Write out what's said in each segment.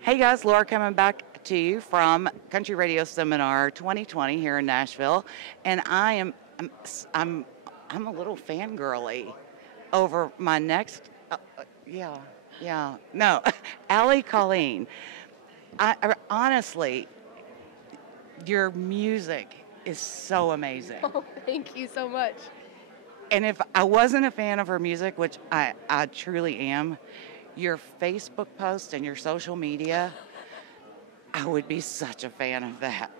Hey guys, Laura coming back to you from Country Radio Seminar 2020 here in Nashville, and I'm I'm a little fangirly over my next. Yeah, yeah, no, Allie Colleen. Honestly, your music is so amazing. Oh, thank you so much. And if I wasn't a fan of her music, which I truly am, your Facebook post and your social media, I would be such a fan of that.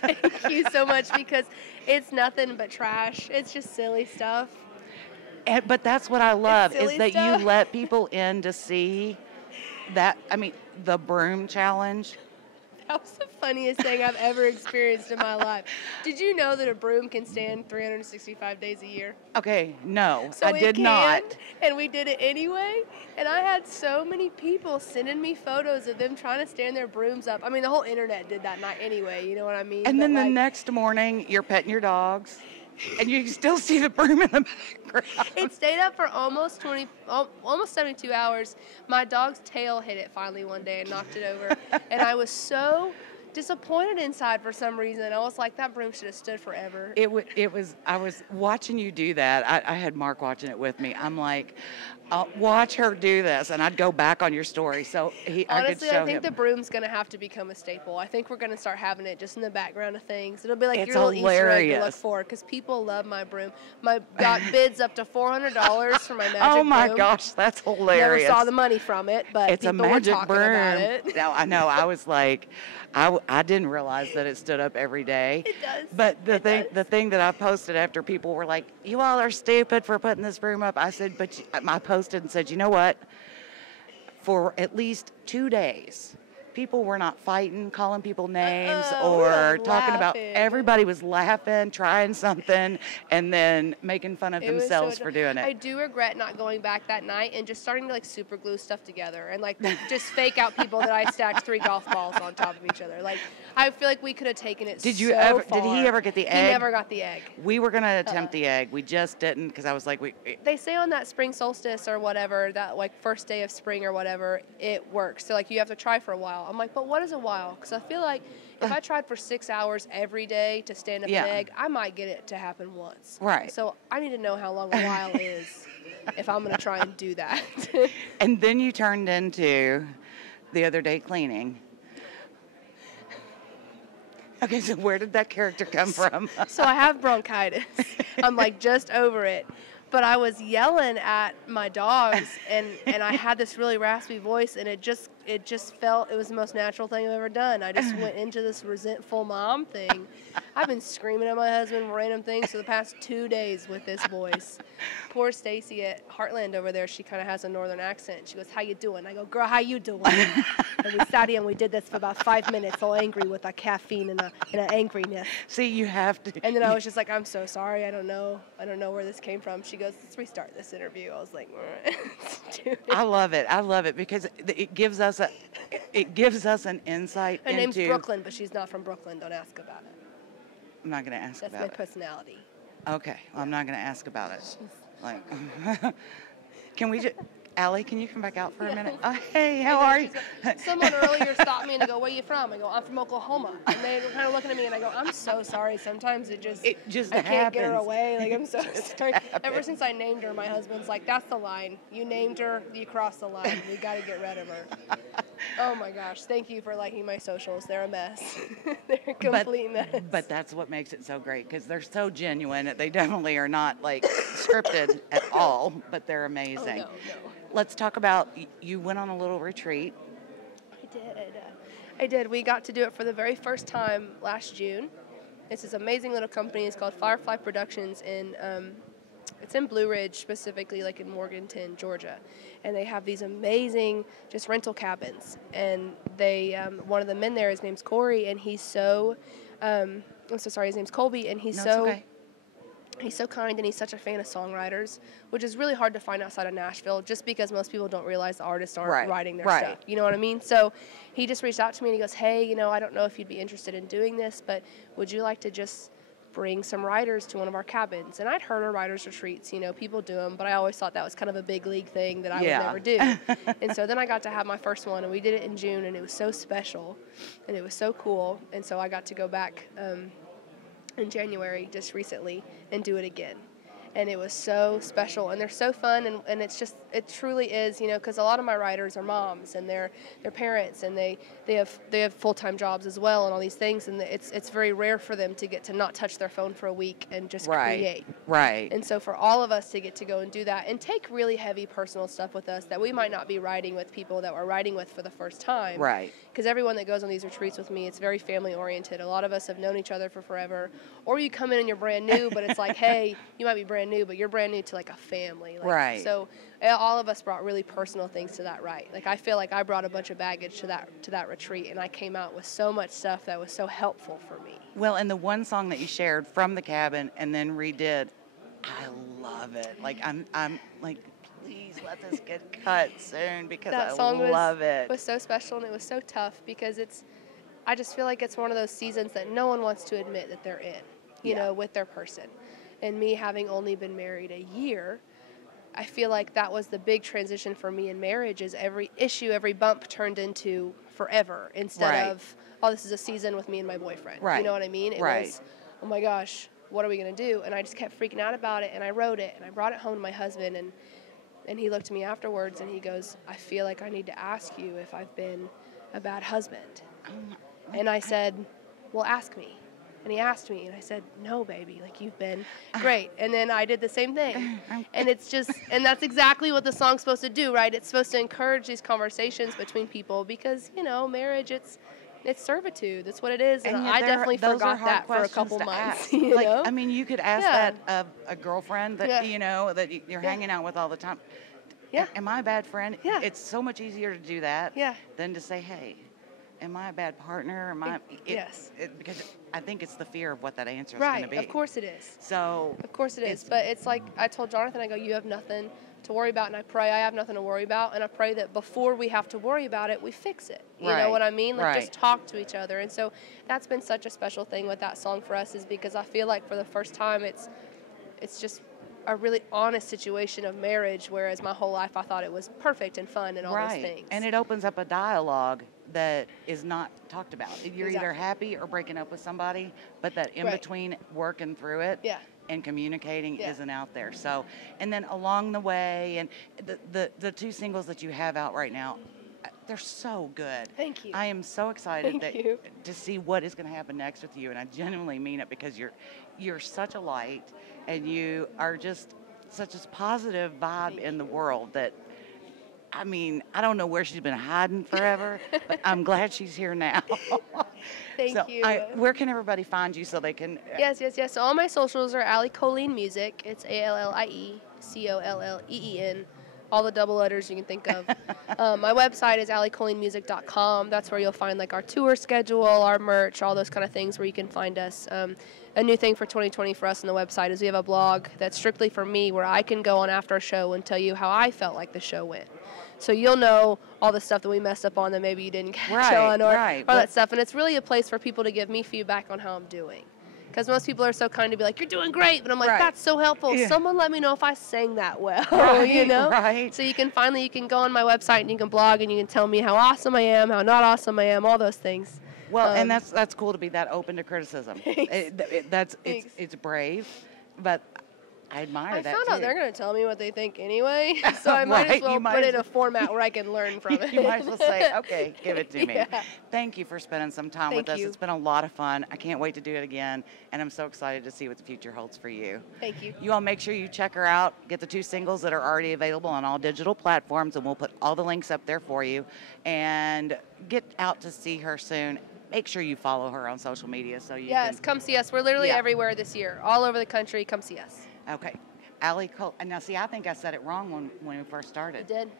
Thank you so much because it's nothing but trash. It's just silly stuff. But that's what I love It's is silly that stuff. you let people in to see that. I mean, the broom challenge. That was the funniest thing I've ever experienced in my life. Did you know that a broom can stand 365 days a year? Okay, no, So I it did can, not. and we did it anyway. And I had so many people sending me photos of them trying to stand their brooms up. I mean, the whole internet did that night anyway, you know what I mean? And But, then the like, next morning, you're petting your dogs, and you can still see the broom in the background. it stayed up for almost 72 hours. My dog's tail hit it finally one day and knocked it over. And I was so disappointed inside for some reason. I was like, that broom should have stood forever. I was watching you do that. I had Mark watching it with me. I'm like, watch her do this, and I'd go back on your story. So I could Honestly, show I think him. the broom's going to have to become a staple. I think we're going to start having it just in the background of things. It'll be like It's your little Easter egg to look hilarious. for because people love my broom. My got bids up to $400 for my magic Oh my broom. gosh, that's Never hilarious. saw the money from it, but It's a people were magic talking broom. about it. No, I know. I was like, I didn't realize that it stood up every day. It does. But It does. the thing that I posted after people were like, "You all are stupid for putting this broom up," I said, I posted and said, "You know what? For at least 2 days." People were not fighting, calling people names, We or were talking about. laughing. Everybody was laughing, trying something, and then making fun of It was themselves so- for doing I it. do regret not going back that night and just starting to like super glue stuff together and like just fake out people that I stacked 3 golf balls on top of each other. Like I feel like we could have taken it. Did you so ever? Far. Did he ever get the egg? He never got the egg. We were gonna attempt the egg. We just didn't because I was like, They say on that spring solstice or whatever, that like first day of spring or whatever, it works. So like you have to try for a while. I'm like, but what is a while? Because I feel like if I tried for 6 hours every day to stand up Yeah. an egg, I might get it to happen once. Right. So I need to know how long a while is if I'm going to try and do that. And then you turned into the other day cleaning. Okay, so where did that character come from? So I have bronchitis. I'm like just over it. But I was yelling at my dogs and I had this really raspy voice and it just felt it was the most natural thing I've ever done. I just went into this resentful mom thing. I've been screaming at my husband random things for the past 2 days with this voice. Poor Stacy at Heartland over there, she kind of has a northern accent. She goes, "How you doing?" I go, "Girl, how you doing?" And we sat here and we did this for about 5 minutes, all angry with our caffeine and an angriness. See, you have to. And then I was just like, "I'm so sorry. I don't know where this came from." She goes, "Let's restart this interview." I was like, let's do it. I love it because it gives us an insight Her into. name's Brooklyn, but she's not from Brooklyn. Don't ask about it. I'm not going to ask That's my about it. personality. Okay, well, I'm not going to ask about it. Like, can we just? Allie, can you come back out for a minute? Hey, how are you? Someone earlier stopped me and they go, "Where are you from?" I go, "I'm from Oklahoma." And they were kind of looking at me and I go, "I'm so sorry. Sometimes it just I can't get her happens. away. Like I'm so sorry." Ever happens. since I named her, my husband's like, "That's the line. You named her. You crossed the line. We got to get rid of her." Oh my gosh! Thank you for liking my socials. They're a mess. They're a complete mess. But that's what makes it so great because they're so genuine. They definitely are not like scripted at all, but they're amazing. Oh, no. Let's talk about you went on a little retreat. I did. We got to do it for the very first time last June. It's this amazing little company. It's called Firefly Productions it's in Blue Ridge, specifically like in Morganton, Georgia. And they have these amazing just rental cabins. And they, one of the men there, his name's Corey, and he's so, I'm so sorry, his name's Colby, and he's He's so kind and he's such a fan of songwriters, which is really hard to find outside of Nashville just because most people don't realize the artists aren't writing their stuff. You know what I mean? So he just reached out to me and he goes, "Hey, I don't know if you'd be interested in doing this, but would you like to just bring some writers to one of our cabins. And I'd heard of writers retreats, people do them, but I always thought that was kind of a big league thing that I would never do. And so then I got to have my first one, and we did it in June, and it was so special, and it was so cool. And so I got to go back in January just recently and do it again. And it was so special, and they're so fun, and it truly is, because a lot of my writers are moms, and they're parents, and they have full-time jobs as well, and all these things, and it's very rare for them to get to not touch their phone for a week and just create. Right. And so for all of us to get to go and do that and take really heavy personal stuff with us that we might not be writing with people that we're writing with for the first time. Right. Because everyone that goes on these retreats with me, it's very family-oriented. A lot of us have known each other for forever. Or you come in and you're brand new, but it's like, hey, you might be brand new, but you're brand new to, like, a family. Right. So all of us brought really personal things to that ride. Like, I feel like I brought a bunch of baggage to that retreat, and I came out with so much stuff that was so helpful for me. Well, and the one song that you shared from the cabin and then redid, I love it. Like, I'm like, please let this get cut soon, because that I song love it. It was so special, and it was so tough, because I just feel like it's one of those seasons that no one wants to admit that they're in, you know, with their person. And me having only been married a year, I feel like that was the big transition for me in marriage, is every issue, every bump turned into forever instead of, oh, this is a season with me and my boyfriend. You know what I mean? It was, oh my gosh, what are we going to do? And I just kept freaking out about it, and I wrote it, and I brought it home to my husband, and he looked at me afterwards, and he goes, I feel like I need to ask you if I've been a bad husband. And I said, well, ask me. And he asked me, and I said, no, baby, like, you've been great. And then I did the same thing. And it's just, and that's exactly what the song's supposed to do, right? It's supposed to encourage these conversations between people, because, marriage, it's servitude. That's what it is. And I definitely forgot that for a couple months. You know? I mean, you could ask that of a girlfriend that, that you're hanging out with all the time. Am I a bad friend? It's so much easier to do that than to say, hey, am I a bad partner? Because I think it's the fear of what that answer is going to be. Right, of course it is. So of course it is. But it's like I told Jonathan, I go, you have nothing to worry about, and I pray I have nothing to worry about, and I pray that before we have to worry about it, we fix it. You know what I mean? Like, just talk to each other. And so that's been such a special thing with that song for us, is because I feel like for the first time it's just a really honest situation of marriage, whereas my whole life I thought it was perfect and fun and all those things. And it opens up a dialogue that is not talked about. You're either happy or breaking up with somebody, but that in between working through it and communicating isn't out there. So, and then along the way, and the two singles that you have out right now, they're so good. Thank you. I am so excited to see what is going to happen next with you, and I genuinely mean it, because you're such a light, and you are just such a positive vibe in the world that, I mean, I don't know where she's been hiding forever, but I'm glad she's here now. Thank you. Where can everybody find you so they can? Yes. So all my socials are Allie Colleen Music. It's ALLIECOLLEEN. All the double letters you can think of. My website is alliecolleenmusic.com. That's where you'll find, like, our tour schedule, our merch, all those kind of things where you can find us. A new thing for 2020 for us on the website is we have a blog that's strictly for me, where I can go on after a show and tell you how I felt like the show went. So you'll know all the stuff that we messed up on that maybe you didn't catch on, or all that stuff. And it's really a place for people to give me feedback on how I'm doing. Because most people are so kind to be like, you're doing great. But I'm like, that's so helpful. Someone let me know if I sang that well, you know? So you can go on my website and you can blog and you can tell me how awesome I am, how not awesome I am, all those things. Well, and that's cool to be that open to criticism. It's brave, but I admire that, I found out they're going to tell me what they think anyway, so I might as well put it in a format where I can learn from it. You might as well say, okay, give it to me. Thank you for spending some time with us. It's been a lot of fun. I can't wait to do it again, and I'm so excited to see what the future holds for you. Thank you. You all make sure you check her out. Get the two singles that are already available on all digital platforms, and we'll put all the links up there for you. And get out to see her soon. Make sure you follow her on social media so you can. Come see us. We're literally everywhere this year, all over the country. Come see us. Okay. Allie Colleen. Now, see, I think I said it wrong when we first started. You did.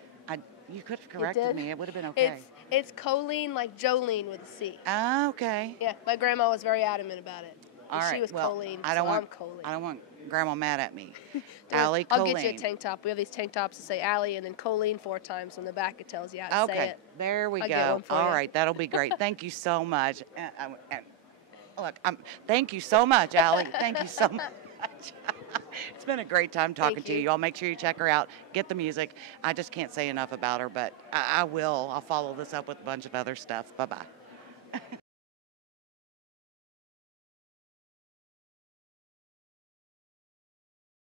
You could have corrected me. It would have been okay. It's Colleen, like Jolene with a C. Oh, okay. Yeah, my grandma was very adamant about it. All right. She was Colleen, I'm Colleen. I don't want Grandma mad at me. Allie Colleen. I'll get you a tank top. We have these tank tops that say Allie and then Colleen 4 times. On the back it tells you how to say it. There we I'll go. get one for All you. right. That'll be great. Thank you so much. Look, thank you so much, Allie. Thank you so much. It's been a great time talking to you. Y'all make sure you check her out. Get the music. I just can't say enough about her, but I will. I'll follow this up with a bunch of other stuff. Bye-bye.